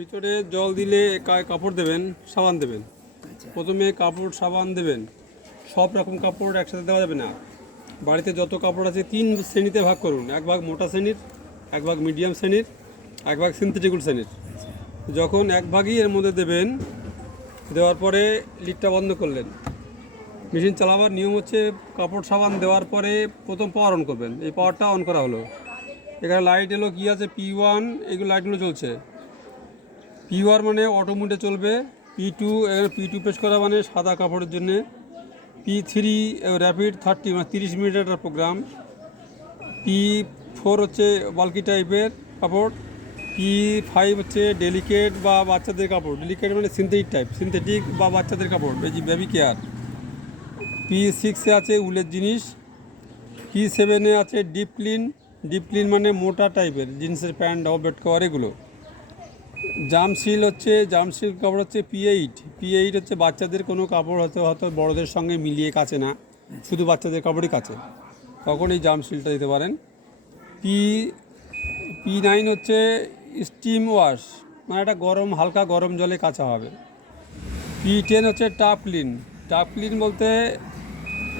ভিতরে জল দিলে কাপড় দেবেন সাবান দেবেন। আচ্ছা। প্রথমে কাপড় সাবান দেবেন। সব রকম কাপড় একসাথে দেওয়া যাবে না। বাড়িতে যত কাপড় আছে তিন শ্রেণীতে ভাগ করুন। এক ভাগ মোটা শ্রেণির এক ভাগ মিডিয়াম শ্রেণির এক ভাগ সিনথেটিকুল শ্রেণির। যখন এক ভাগই এর মধ্যে দেবেন দেওয়ার পরে লিডটা বন্ধ করলেন। মেশিন চালাবার নিয়ম হচ্ছে কাপড় সাবান দেওয়ার পরে প্রথম পাওয়ার অন করবেন। এই পাওয়ারটা অন করা হলো। এখানে লাইট এলো কী আছে? পি ওয়ান এগুলো লাইটগুলো চলছে পি ওয়ার মানে অটো মুডে চলবে পি টু পি টু পেশ করা মানে সাদা কাপড়ের জন্যে পি থ্রি র্যাপিড থার্টি মানে তিরিশ মিনিটের একটা প্রোগ্রাম পি ফোর হচ্ছে বাল্কি টাইপের কাপড় পি ফাইভ হচ্ছে ডেলিকেট বা বাচ্চাদের কাপড় ডেলিকেট মানে সিনথেটিক টাইপ সিনথেটিক বা বাচ্চাদের কাপড় বেবি কেয়ার পি সিক্সে আছে উলের জিনিস পি সেভেনে আছে ডিপ ক্লিন ডিপ ক্লিন মানে মোটা টাইপের জিন্সের প্যান্ট ডবল বেড কভার এগুলো। জামশিল হচ্ছে, জামশিল কাপড় হচ্ছে পি এইট পি এইট হচ্ছে বাচ্চাদের কোনো কাপড় হয়তো হয়তো বড়দের সঙ্গে মিলিয়ে কাছে না। শুধু বাচ্চাদের কাপড়ই কাছে। তখন এই জামশিলটা দিতে পারেন। পি পি নাইন হচ্ছে স্টিম ওয়াশ মানে একটা গরম, হালকা গরম জলে কাচা হবে। পি টেন হচ্ছে টাপ ক্লিন টাপ ক্লিন বলতে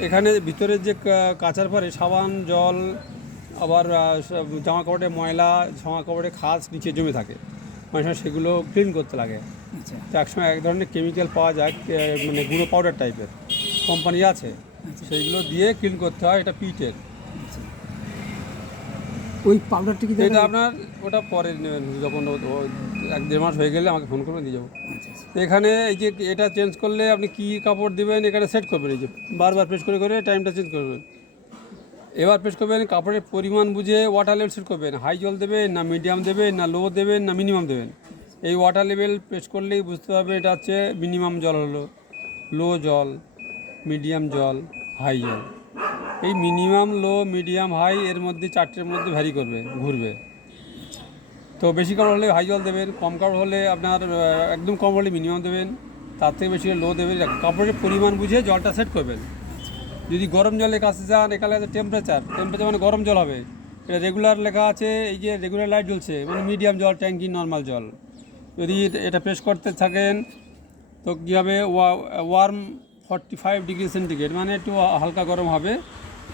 এখানে ভিতরে যে কাচার পরে সাবান, জল, আবার জামা কাপড়ে ময়লা জামা কাপড়ে খাস নিচে জমে থাকে। অনেক সময় সেগুলো ক্লিন করতে লাগে। আচ্ছা। তো একসময় এক ধরনের কেমিক্যাল পাওয়া যায় মানে গুঁড়ো পাউডার টাইপের কোম্পানি আছে। সেইগুলো দিয়ে ক্লিন করতে হয় এটা পিটের আচ্ছা। ওই পাউডারটা কি এটা আপনার ওটা পরে নেবেন যখন এক দেড় মাস হয়ে গেলে আমাকে ফোন করবেন দিয়ে যাব। আচ্ছা আচ্ছা। এখানে এই যে এটা চেঞ্জ করলে আপনি কি কাপড় দিবেন এখানে সেট করবেন এই যে বারবার প্রেস করে করে টাইমটা চেঞ্জ করবেন। এবার প্রেস করবেন কাপড়ের পরিমাণ বুঝে ওয়াটার লেভেল সেট করবেন। হাই জল দেবেন, না মিডিয়াম দেবেন, না লো দেবেন, না মিনিমাম দেবেন। এই ওয়াটার লেভেল প্রেস করলেই বুঝতে পারবে এটা হচ্ছে মিনিমাম জল হলো। লো জল মিডিয়াম জল হাই জল। এই মিনিমাম লো মিডিয়াম হাই এর মধ্যে চারটের মধ্যে ভ্যারি করবে, ঘুরবে। তো বেশি কাপড় হলে হাই জল দেবেন, কম কাপড় হলে আপনার একদম কম হলে মিনিমাম দেবেন। তার থেকে বেশি লো দেবেন। কাপড়ের পরিমাণ বুঝে জলটা সেট করবেন। যদি গরম জলে কাছে যান, এখানে আছে টেম্পারেচার টেম্পারেচার মানে গরম জল হবে। এটা রেগুলার লেখা আছে, এই যে রেগুলার লাইট জ্বলছে মানে মিডিয়াম জল ট্যাঙ্কি নর্মাল জল। যদি এটা- প্রেস করতে থাকেন, তো কী হবে warm forty five degree centigrade মানে একটু হালকা গরম হবে।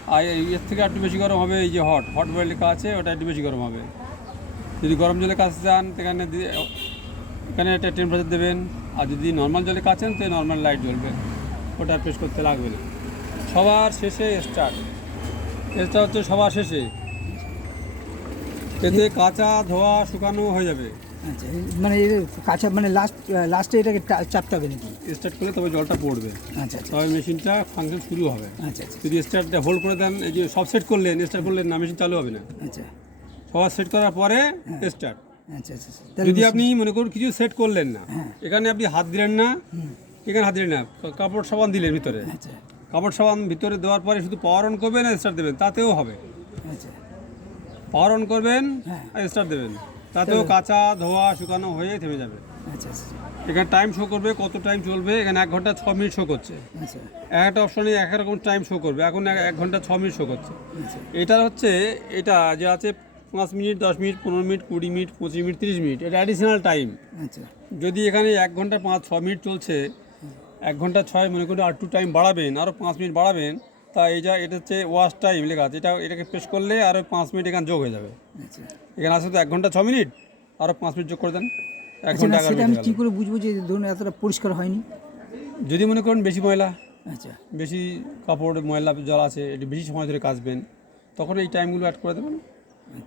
আর এর থেকে একটু বেশি গরম হবে, এই যে হট হট বলে লেখা আছে, ওটা একটু বেশি গরম হবে। যদি গরম জলে কাছে যান, সেখানে এখানে একটা টেম্পারেচার দেবেন। আর যদি নর্মাল জলে কাছেন তো নর্মাল লাইট জ্বলবে। ওটা প্রেস করতে লাগবে না। সবার শেষে স্টার্ট এটা হচ্ছে সবার শেষে। এতে কাঁচা ধোয়া শুকানো হয়ে যাবে। আচ্ছা মানে কাঁচা মানে লাস্ট লাস্টে এটাকে চাপতে হবে নাকি? স্টার্ট করলে তবে জলটা পড়বে। আচ্ছা আচ্ছা। তবে মেশিনটা ফাংশন শুরু হবে। আচ্ছা আচ্ছা। যদি স্টার্টটা হোল্ড করে দেন এই যে সব সেট করলেন স্টার্ট করলেন না মেশিন চালু হবে না। আচ্ছা। সবার সেট করার পরে স্টার্ট আচ্ছা আচ্ছা আচ্ছা। যদি আপনি মনে করুন কিছু সেট করলেন না হ্যাঁ। এখানে আপনি হাত দিলেন না এখানে হাত দিলেন না কাপড় সাবান দিলেন ভিতরে। আচ্ছা। কাপড় সাবান ভিতরে দেওয়ার পরে শুধু পাওয়ার অন করবেন আর স্টার্ট দেবেন তাতেও হবে। আচ্ছা। পাওয়ার অন করবেন হ্যাঁ। আর স্টার্ট দেবেন। তাতেও কাঁচা ধোয়া শুকানো হয়ে থেমে যাবে। আচ্ছা আচ্ছা। এখানে টাইম শো করবে কত টাইম চলবে? এখানে এক ঘণ্টা ছ মিনিট শো করছে। আচ্ছা। এক একটা অপশনে এক রকম টাইম শো করবে এখন এক- ঘণ্টা ছ মিনিট শো করছে। আচ্ছা। এটা হচ্ছে এটা যে আছে পাঁচ মিনিট দশ মিনিট পনেরো মিনিট কুড়ি মিনিট পঁচিশ মিনিট তিরিশ মিনিট এটা অ্যাডিশনাল টাইম আচ্ছা। যদি এখানে এক ঘণ্টা পাঁচ ছ মিনিট চলছে এক ঘণ্টা ছয় মনে করি আর টু টাইম বাড়াবেন আরও পাঁচ মিনিট বাড়াবেন তা এই যা এটা হচ্ছে ওয়াশ টাইম লেখা আছে। এটা এটাকে প্রেস করলে আরও পাঁচ মিনিট এখানে যোগ হয়ে যাবে। আচ্ছা। এখানে আসলে তো এক ঘণ্টা ছ মিনিট আরও পাঁচ মিনিট যোগ করে দেন। এক আচ্ছা ঘণ্টা সেটা আমি কী করে বুঝব যে ধরুন এতটা পরিষ্কার হয়নি? যদি মনে করেন বেশি ময়লা আচ্ছা। বেশি কাপড় ময়লা জল আছে একটু বেশি সময় ধরে কাচবেন তখন এই টাইমগুলো অ্যাড করে দেবেন।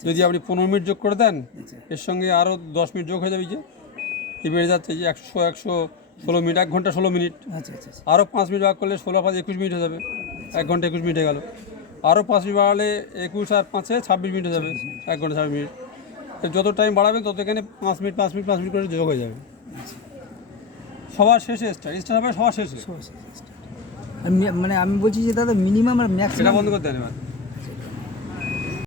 যদি আপনি পনেরো মিনিট যোগ করে দেন আচ্ছা। এর সঙ্গে আরও দশ মিনিট যোগ হয়ে যাবে যে। বেড়ে যাচ্ছে যে একশো একশো ষোলো মিনিট এক ঘণ্টা ষোলো মিনিট। আচ্ছা আচ্ছা আচ্ছা। আরও পাঁচ মিনিট ভাগ করলে ষোলো পাঁচ একুশ মিনিট হয়ে যাবে। এক ঘণ্টা একুশ মিনিট হয়ে গেল। আরও পাঁচ মিনিট বাড়ালে একুশ আর পাঁচে ছাব্বিশ মিনিট হয়ে যাবে। এক ঘণ্টা ছাব্বিশ মিনিট। যত টাইম বাড়াবেন তত এখানে পাঁচ মিনিট পাঁচ মিনিট পাঁচ মিনিট করে যোগ হয়ে যাবে। সবার শেষে স্টার স্টার হবে সবার শেষে। মানে আমি বলছি যে দাদা মিনিমাম আর ম্যাক্সিমাম বন্ধ করতে এবার।